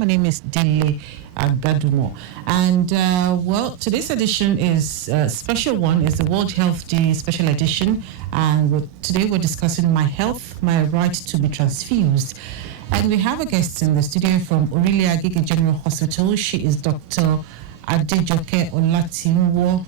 My name is Dele Agadumo. And, today's edition is a special one. It's the World Health Day special edition. And today we're discussing my health, my right to be transfused. And we have a guest in the studio from Orile Agege General Hospital. She is Dr. Adejoke Olatinwo,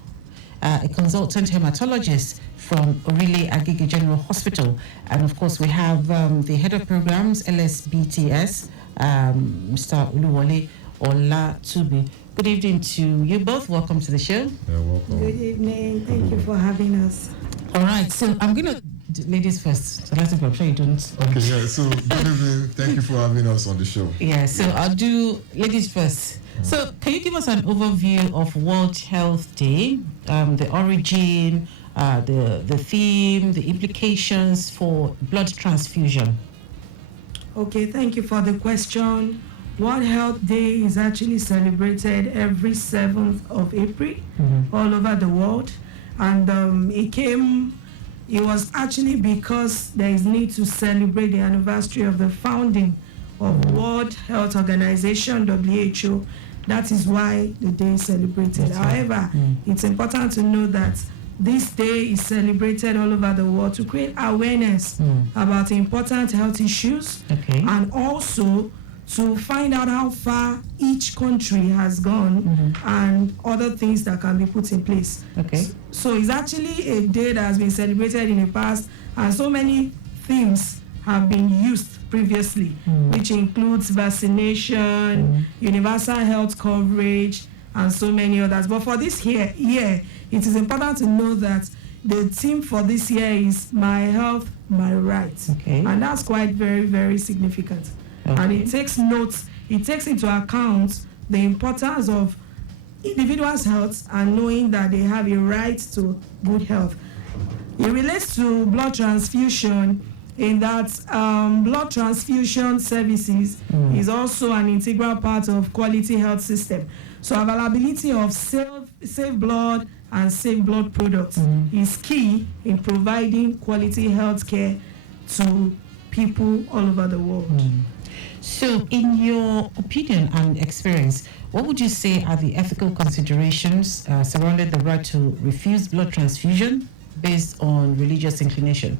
a consultant hematologist from Orile Agege General Hospital. And of course, we have the head of programs, LSBTS, Mr. Oluwole, Olatubi. Good evening to you both. Welcome to the show. You're welcome. Good evening. Thank you for having us. All right, so I'm going to ladies first. So that's I'm sure you don't. Okay, yeah. So good evening. Thank you for having us on the show. Yeah. So I'll do ladies first. So can you give us an overview of World Health Day, the origin, the theme, the implications for blood transfusion? Okay, thank you for the question. World Health Day is actually celebrated every 7th of April all over the world, and it was actually because there is need to celebrate the anniversary of the founding of World Health Organization, WHO. That is why the day is celebrated. However, it's important to know that this day is celebrated all over the world to create awareness about important health issues, and also to find out how far each country has gone and other things that can be put in place. So it's actually a day that has been celebrated in the past, and so many themes have been used previously, which includes vaccination, universal health coverage, and so many others. But for this year, it is important to know that the theme for this year is My Health, My Rights. And that's quite very, very significant. And it takes into account the importance of individuals' health and knowing that they have a right to good health. It relates to blood transfusion in that blood transfusion services is also an integral part of quality health system. So availability of safe blood and safe blood products is key in providing quality health care to people all over the world. So in your opinion and experience, what would you say are the ethical considerations surrounding the right to refuse blood transfusion based on religious inclination?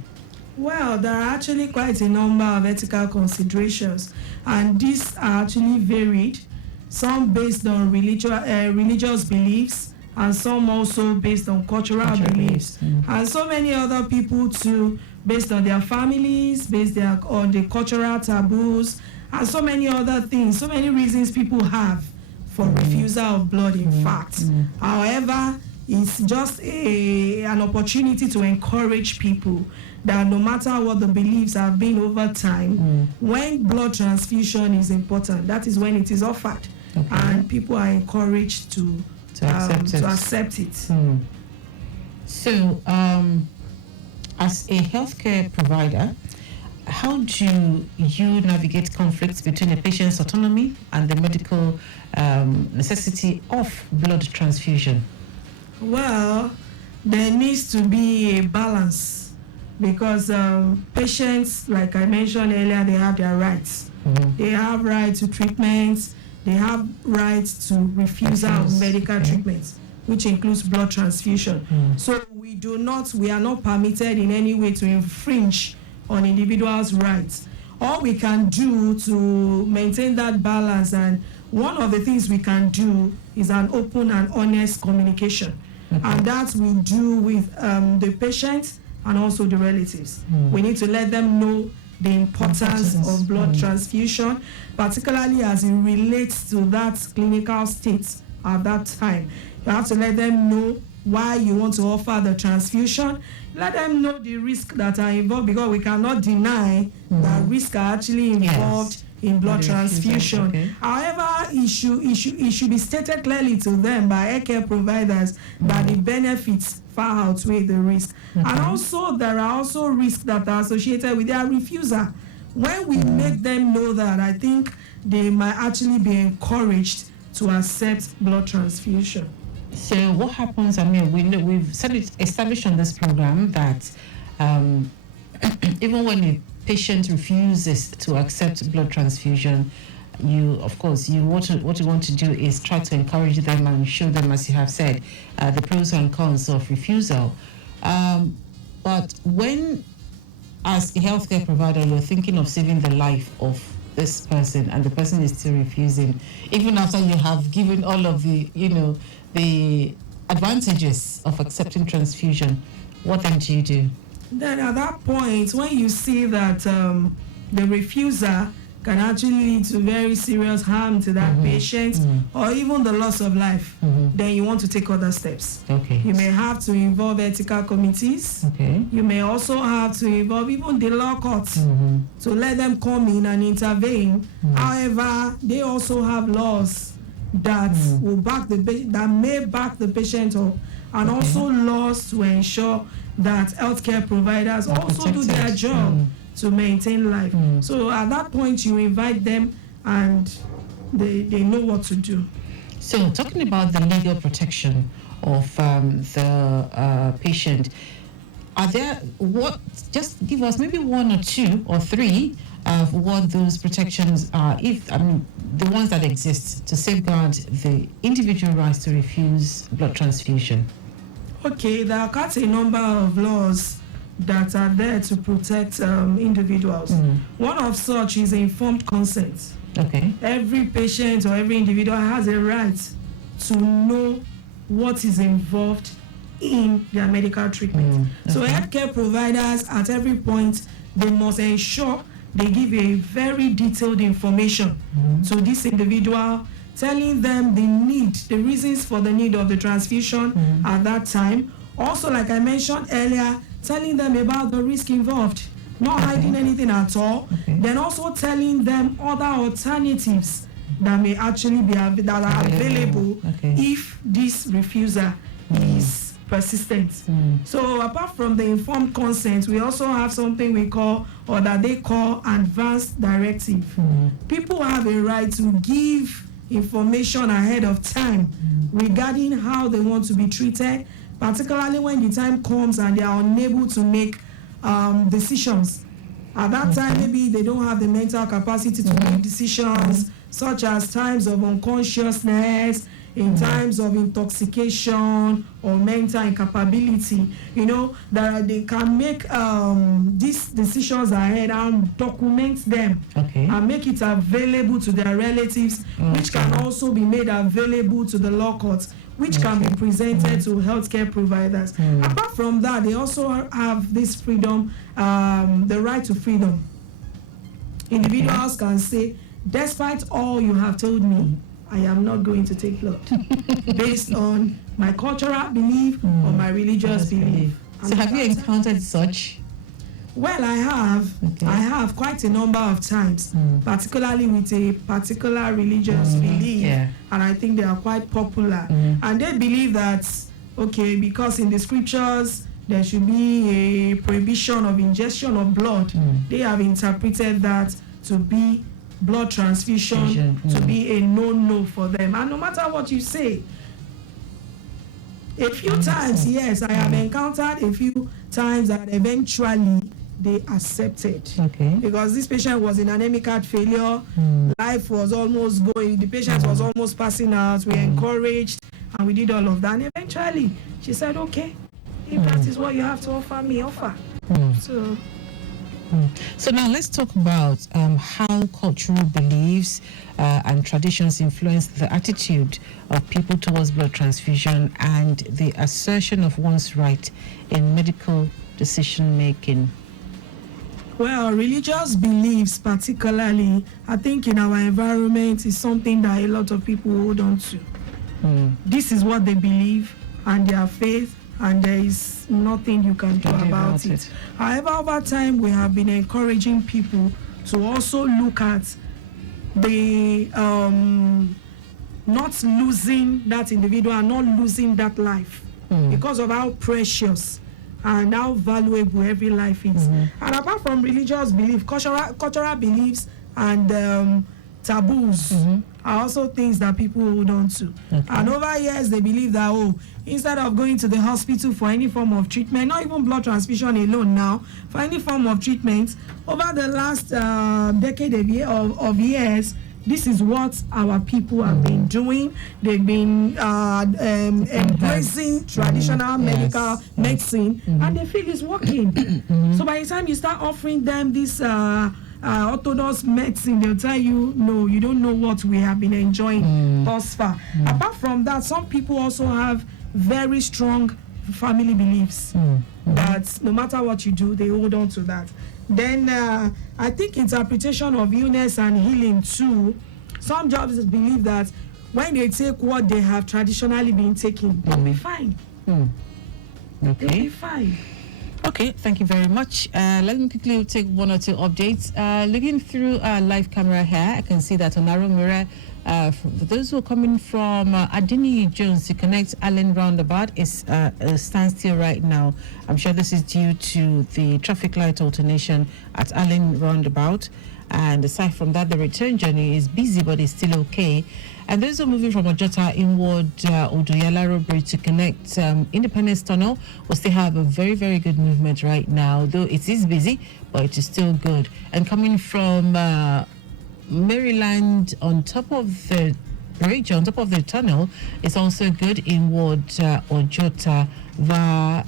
Well, there are actually quite a number of ethical considerations, and these are actually varied, some based on religious beliefs, and some also based on cultural beliefs, and so many other people too, based on their families, on the cultural taboos, and so many other things, so many reasons people have for refusal of blood, in fact. However, it's just an opportunity to encourage people that no matter what the beliefs have been over time, when blood transfusion is important, that is when it is offered. And people are encouraged to accept it. So, as a healthcare provider, how do you navigate conflicts between a patient's autonomy and the medical necessity of blood transfusion? Well, there needs to be a balance, because patients, like I mentioned earlier, they have their rights. They have right to treatments. They have rights to refusal of medical treatments, which includes blood transfusion. So we are not permitted in any way to infringe on individuals' rights. All we can do to maintain that balance, and one of the things we can do, is an open and honest communication. And that we do with the patient and also the relatives. We need to let them know the importance of blood transfusion, particularly as it relates to that clinical state at that time. You have to let them know why you want to offer the transfusion. Let them know the risks that are involved, because we cannot deny that risks are actually involved in blood transfusion. However, it should be stated clearly to them by healthcare providers that the benefits far outweigh the risk. And also, there are also risks that are associated with their refusal. When we make them know that, I think they might actually be encouraged to accept blood transfusion. So what happens, I mean, we've established on this program that even when a patient refuses to accept blood transfusion, you, of course, what you want to do is try to encourage them and show them, as you have said, the pros and cons of refusal. But when, as a healthcare provider, you're thinking of saving the life of this person, and the person is still refusing, even after you have given all of the, the advantages of accepting transfusion, what then do you do? Then at that point, when you see that the refuser can actually lead to very serious harm to that patient or even the loss of life, then you want to take other steps. Okay. You may have to involve ethical committees. Okay. You may also have to involve even the law courts to let them come in and intervene. However, they also have laws that will that may back the patient up, and also laws to ensure that healthcare providers also do their job to maintain life. So at that point, you invite them and they know what to do. So talking about the legal protection of the patient, are there, just give us maybe one or two or three of what those protections are, the ones that exist to safeguard the individual rights to refuse blood transfusion. Okay, there are quite a number of laws that are there to protect individuals. One of such is informed consent. Okay. Every patient or every individual has a right to know what is involved in their medical treatment. So healthcare providers at every point, they must ensure they give a very detailed information to this individual, telling them the reasons for the need of the transfusion at that time. Also, like I mentioned earlier, telling them about the risk involved, not hiding anything at all. Then also telling them other alternatives that may actually be that are available if this refuser is persistent. So apart from the informed consent, we also have something we call, or that they call, advanced directive. People have a right to give information ahead of time regarding how they want to be treated, particularly when the time comes and they are unable to make decisions. At that time, maybe they don't have the mental capacity to make decisions, such as times of unconsciousness, in times of intoxication or mental incapability, that they can make these decisions ahead and document them and make it available to their relatives, which can also be made available to the law courts, which can be presented to healthcare providers. Apart from that, they also have this freedom, the right to freedom. Individuals can say, despite all you have told me, I am not going to take blood based on my cultural belief or my religious belief. So have you encountered such? Well, I have. I have quite a number of times, particularly with a particular religious belief, and I think they are quite popular. And they believe that, because in the scriptures there should be a prohibition of ingestion of blood, they have interpreted that to be blood transfusion to be a no-no for them. And no matter what you say, a few times, yes, I have encountered a few times that eventually they accepted. Because this patient was in anemic heart failure, life was almost going, the patient was almost passing out, we encouraged and we did all of that. And eventually she said, okay, if that is what you have to offer me, offer. So now let's talk about how cultural beliefs and traditions influence the attitude of people towards blood transfusion and the assertion of one's right in medical decision making. Well, religious beliefs particularly, I think in our environment is something that a lot of people hold on to. This is what they believe and their faith, and there is nothing you can do about it. However, over time, we have been encouraging people to also look at the not losing that individual and not losing that life because of how precious and how valuable every life is. And apart from religious belief, cultural beliefs and taboos are also things that people hold on to. And over years, they believe that, instead of going to the hospital for any form of treatment, not even blood transfusion alone now, for any form of treatment, over the last decade of years, this is what our people have been doing. They've been embracing traditional medical medicine, and they feel it's working. So by the time you start offering them this orthodox medicine, they'll tell you, no, you don't know what we have been enjoying thus far. Apart from that, some people also have very strong family beliefs that no matter what you do, they hold on to that. Then I think interpretation of illness and healing too. Some jobs believe that when they take what they have traditionally been taking, they'll be fine. Okay. They'll be fine. Okay, thank you very much. Let me quickly take one or two updates. Looking through live camera here, I can see that on Narrow Mirror, for those who are coming from Adini Jones to connect Allen Roundabout is a standstill right now. I'm sure this is due to the traffic light alternation at Allen Roundabout. And aside from that, the return journey is busy, but it's still okay. And those who are moving from Ojota inward Odoyalaro Bridge to connect Independence Tunnel will still have a very, very good movement right now, though it is busy, but it is still good. And coming from Maryland on top of the bridge, on top of the tunnel, it's also good inward Ojota via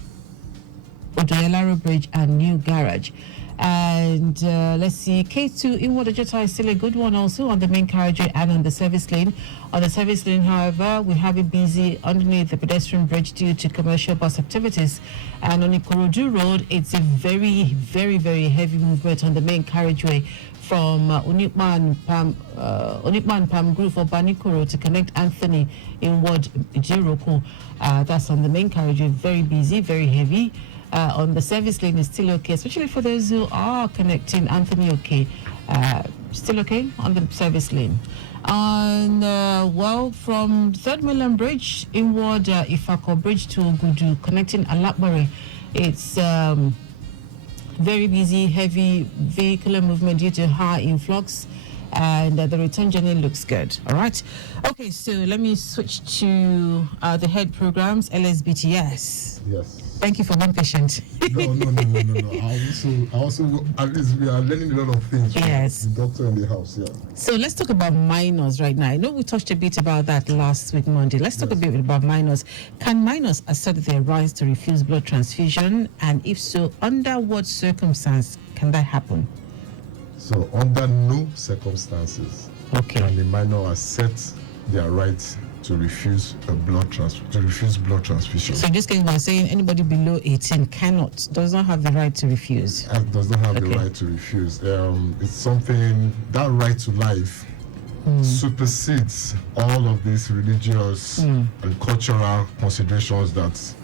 Odoyalaro Bridge and New Garage. And let's see, K2 inward Ojota is still a good one also on the main carriageway and on the service lane. On the service lane, however, we have it busy underneath the pedestrian bridge due to commercial bus activities. And on Ikorodu Road, it's a very, very, very heavy movement on the main carriageway from Onipman Pam Group for Banikoro to connect Anthony inward Jiroko. That's on the main carriageway, very busy, very heavy. On the service lane is still okay, especially for those who are connecting Anthony okay. Still okay on the service lane. And well, from Third Mainland Bridge inward Ifako Bridge to Ogudu, connecting Alapmare, it's very busy, heavy vehicular movement due to high influx, and the return journey looks good. All right. Okay, so let me switch to the head programs, LSBTS. Yes. Thank you for being patient. No. I also, at least we are learning a lot of things. Yes. From the doctor in the house, yeah. So let's talk about minors right now. I know we touched a bit about that last week, Monday. Let's talk a bit about minors. Can minors assert their rights to refuse blood transfusion? And if so, under what circumstance can that happen? So under no circumstances can the minor assert their right to refuse blood transfusion. So in this case, we're saying anybody below 18 does not have the right to refuse. Does not have the right to refuse. It's something, that right to life supersedes all of these religious and cultural considerations that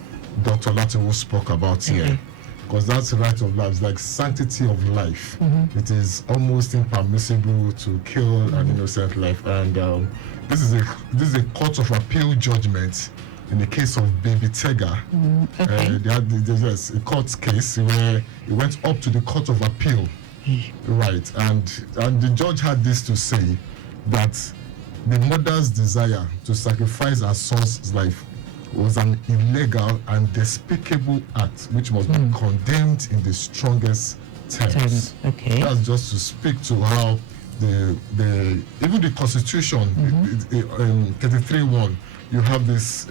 Dr. Olatinwo spoke about here. Because that's the right of life. It's like sanctity of life. It is almost impermissible to kill an innocent life. And this is a court of appeal judgment in the case of Baby Tega. There's a court case where it went up to the court of appeal, right? And the judge had this to say, that the mother's desire to sacrifice her son's life was an illegal and despicable act which must be condemned in the strongest terms. That's just to speak to how even the Constitution, 33(1), you have this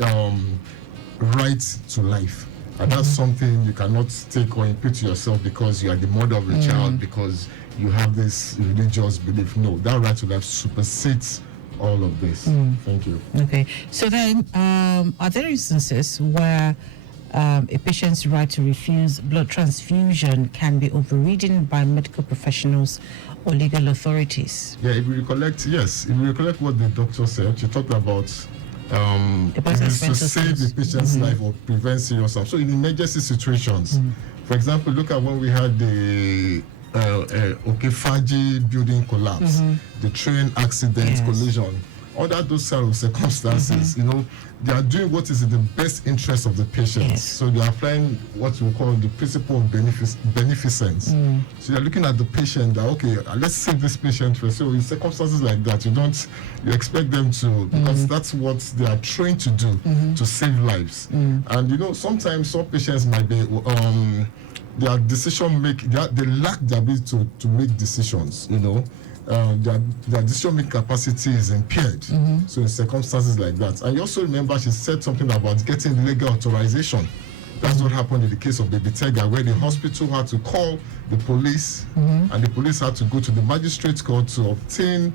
right to life. And that's something you cannot take or impute to yourself because you are the mother of the child, because you have this religious belief. No, that right to life supersedes all of this. Thank you. Okay. So then, are there instances where a patient's right to refuse blood transfusion can be overridden by medical professionals or legal authorities? Yeah, if you recollect what the doctor said, she talked about it is to save the patient's life or prevent serious harm. So in emergency situations, for example, look at when we had the Okefaji building collapse, the train accident, collision. Under those kind of circumstances, they are doing what is in the best interest of the patient. So they are applying what we call the principle of beneficence. So you're looking at the patient that, okay, let's save this patient first. So in circumstances like that, you expect them to, because that's what they are trained to do, to save lives. And sometimes some patients might be their decision making, they lack the ability to make decisions, their decision-making capacity is impaired. So in circumstances like that. And you also remember she said something about getting legal authorization. That's what happened in the case of Baby Tega, where the hospital had to call the police, and the police had to go to the magistrate court to obtain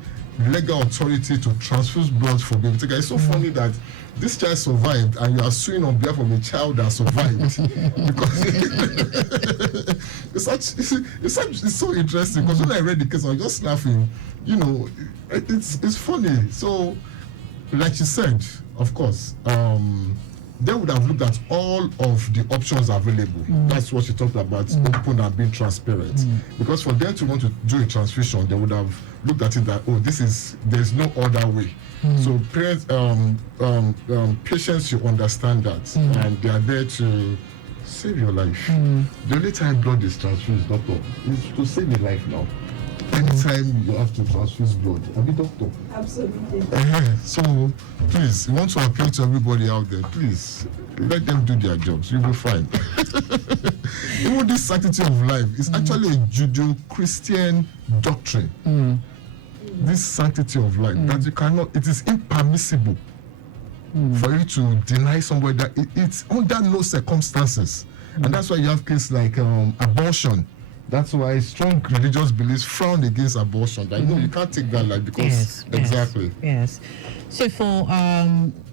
legal authority to transfuse blood for Baby Tega. It's so funny that this child survived, and you are suing on behalf of a child that survived because it's so interesting. Because when I read the case, I was just laughing. You know, it's funny. So, like you said, of course, they would have looked at all of the options available. That's what she talked about, open and being transparent. Because for them to want to do a transfusion, they would have looked at it that, there's no other way. So parents, patients should understand that, and they are there to save your life. The only time blood is transfused, doctor, is to save a life now. Anytime you have to transfuse blood, are you doctor? Absolutely. So please, we want to appeal to everybody out there, please let them do their jobs. You will find. Even this sanctity of life is actually a Judeo-Christian doctrine. This sanctity of life, that you cannot, it is impermissible for you to deny somebody that it's under no circumstances. And that's why you have cases like abortion. That's why strong religious beliefs frown against abortion. That you can't take that life because Yes. So for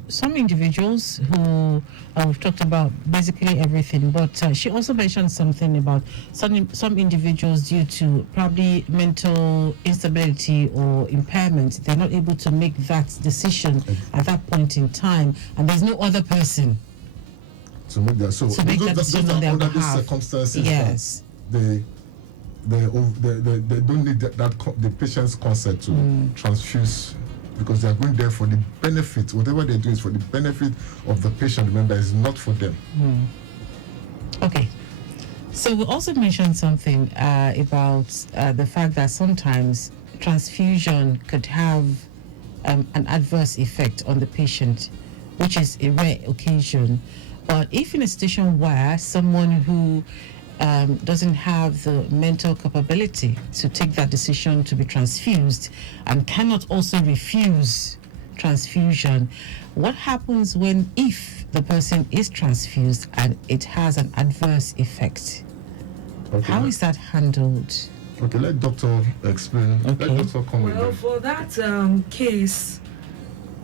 some individuals who we've talked about basically everything, but she also mentioned something about some individuals due to probably mental instability or impairment, they're not able to make that decision at that point in time, and there's no other person to make that. So to make that decision on their under behalf. these circumstances, Yes. They don't need the patient's consent to transfuse, because they are going there for the benefit. Whatever they do is for the benefit of the patient. Remember, it's not for them. Okay. So we also mentioned something about the fact that sometimes transfusion could have an adverse effect on the patient, which is a rare occasion. But if in a situation where someone who doesn't have the mental capability to take that decision to be transfused and cannot also refuse transfusion, what happens if the person is transfused and it has an adverse effect? Okay. How is that handled? Okay, let doctor explain. Okay. Let doctor comment. Well, for that case,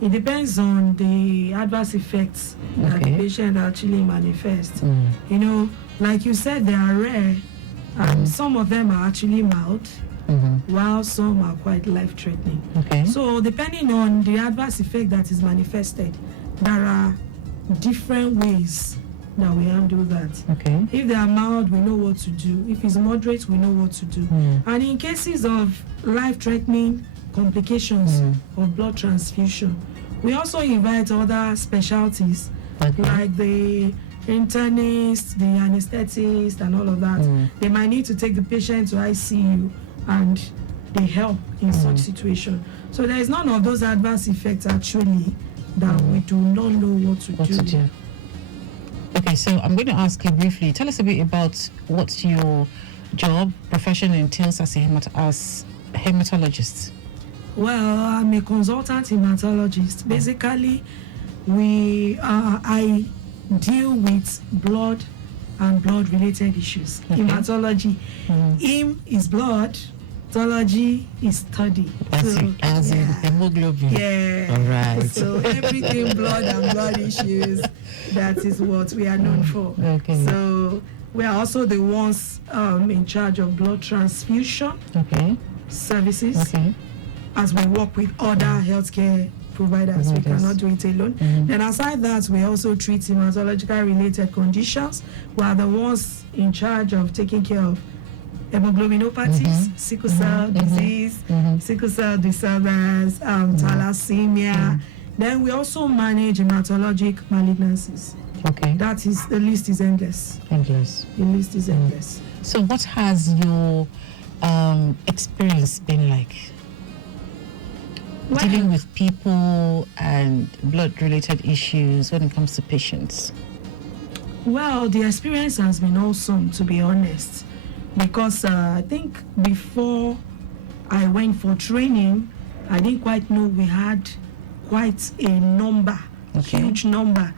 it depends on the adverse effects that the patient actually manifests. You know, like you said, they are rare, and some of them are actually mild, while some are quite life-threatening. Okay. So depending on the adverse effect that is manifested, there are different ways that we handle that. Okay. If they are mild, we know what to do. If it's moderate, we know what to do. And in cases of life-threatening complications of blood transfusion, we also invite other specialties like the internist, the anesthetist, and all of that. They might need to take the patient to ICU, and they help in such situation. So there is none of those adverse effects actually that we do not know what to do. Okay, so I'm going to ask you briefly. Tell us a bit about what your job, profession entails as a hematologist. Well, I'm a consultant hematologist. Basically, I deal with blood and blood-related issues. Hematology. Heme is blood. Hematology is study. As in hemoglobin. Yeah. All right. So everything blood and blood issues, that is what we are known for. Okay. So we are also the ones in charge of blood transfusion services. Okay. As we work with other healthcare providers, we cannot do it alone. Then aside that, we also treat hematological related conditions. We are the ones in charge of taking care of hemoglobinopathies, sickle cell disease, sickle cell disorders, thalassemia. Then we also manage hematologic malignancies. Okay. That is, the list is endless. Endless. The list is endless. So what has your experience been like? Well, Dealing with people and blood-related issues when it comes to patients. Well, the experience has been awesome, to be honest, because I think before I went for training, I didn't quite know we had quite a number, huge number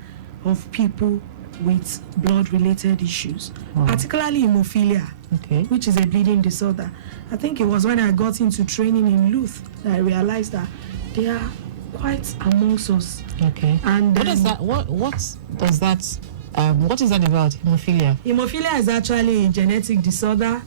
of people with blood-related issues, particularly hemophilia, which is a bleeding disorder. I think it was when I got into training in Luth that I realized that they are quite amongst us. And what is that? What does that? What is that about, hemophilia? Hemophilia is actually a genetic disorder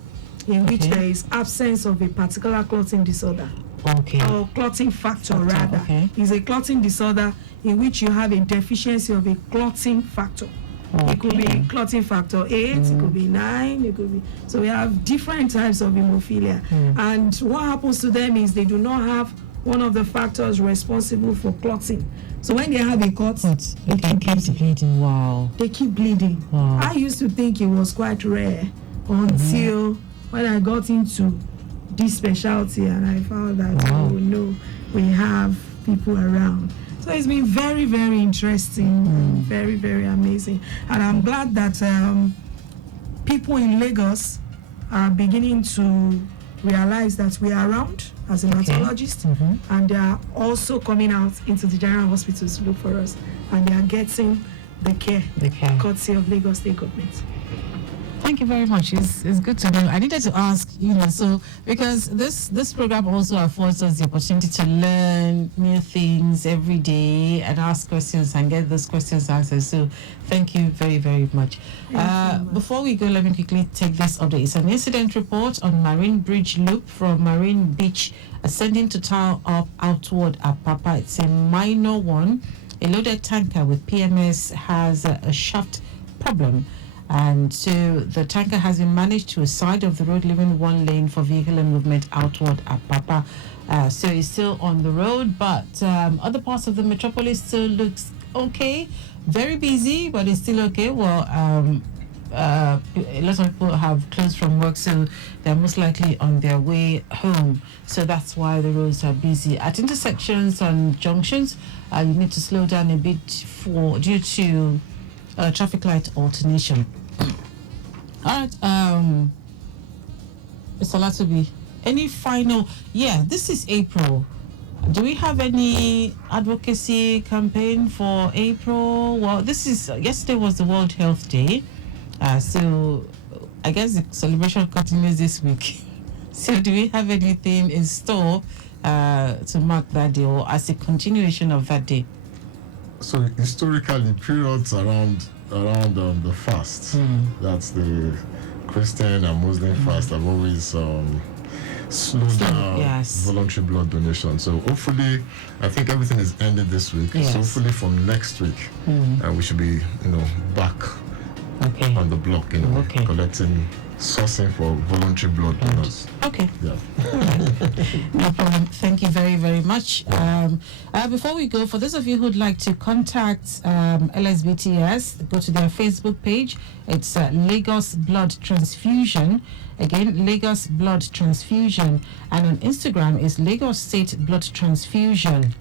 in which there is absence of a particular clotting disorder. Or clotting factor rather. Is a clotting disorder in which you have a deficiency of a clotting factor. It could be clotting factor 8, it could be 9, it could be. So we have different types of hemophilia. And what happens to them is they do not have one of the factors responsible for clotting. So when they have a cut, they keep bleeding. Wow. They keep bleeding. Wow. I used to think it was quite rare until when I got into this specialty and I found that, oh no, we have people around. So it's been very, very interesting, very, very amazing. And I'm glad that people in Lagos are beginning to realize that we are around as a hematologist, and they are also coming out into the general hospitals to look for us, and they are getting the care. Courtesy of Lagos State Government. Thank you very much. It's good to know. I needed to ask, so because this program also affords us the opportunity to learn new things every day and ask questions and get those questions answered. So thank you very, very much. Before we go, let me quickly take this update. It's an incident report on Marine Bridge Loop from Marine Beach ascending to tower up outward Apapa. It's a minor one. A loaded tanker with PMS has a shaft problem. And so the tanker has been managed to a side of the road, leaving one lane for vehicular movement outward at Papa. So it's still on the road, but other parts of the metropolis still looks okay. Very busy, but it's still okay. Well, a lot of people have closed from work, so they're most likely on their way home. So that's why the roads are busy. At intersections and junctions, you need to slow down a bit due to traffic light alternation. All right, Mr. Olatubi, any final? Yeah, this is April. Do we have any advocacy campaign for April? Well, yesterday was the World Health Day, so I guess the celebration continues this week. So, do we have anything in store to mark that day, or as a continuation of that day? So historically, periods around the fast, that's the Christian and Muslim fast, have always slowed down voluntary blood donation. So hopefully, I think everything is ended this week. Yes. So hopefully from next week, we should be back on the block, collecting, sourcing for voluntary blood donors. Okay. Yeah. No problem. Thank you very, very much. Before we go, for those of you who'd like to contact LSBTS, go to their Facebook page. It's Lagos Blood Transfusion. Again, Lagos Blood Transfusion. And on Instagram is Lagos State Blood Transfusion.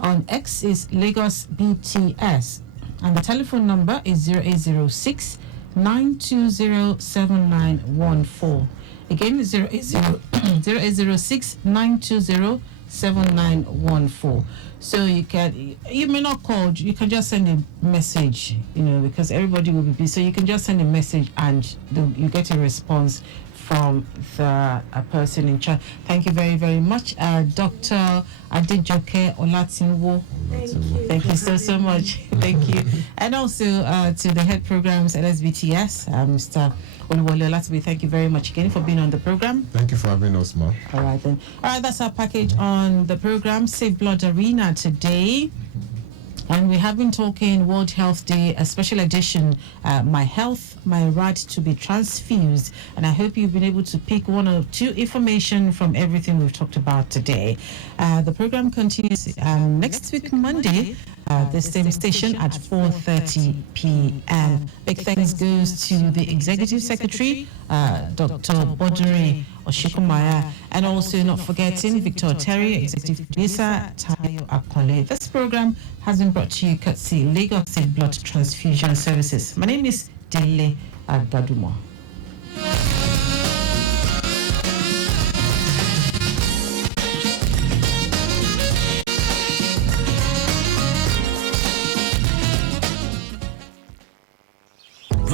On X is Lagos BTS. And the telephone number is 0806 9207914. Again, 0806 9207914. So you may not call, you can just send a message, because everybody will be busy. So you can just send a message and you get a response from the person in charge. Thank you very, very much. Dr. Adejoke Olatinwo. Thank you so much. Thank you. And also to the head programs, LSBTS, Mr. Oluwole Olatubi, thank you very much again for being on the program. Thank you for having us, ma'am. All right, then. All right, that's our package on the program, Save Blood Arena today. And we have been talking World Health Day, a special edition, My Health, My Right to be Transfused. And I hope you've been able to pick one or two information from everything we've talked about today. The program continues next week, Monday, this same station at 4:30 p.m. Big thanks goes to the Executive Secretary, Dr. Boduri Oshikumaya, and also not forgetting Victor Terry, Executive Producer, Tayo Akole. This program has been brought to you courtesy Lagos State Blood Transfusion Services. My name is Dele Agadumo.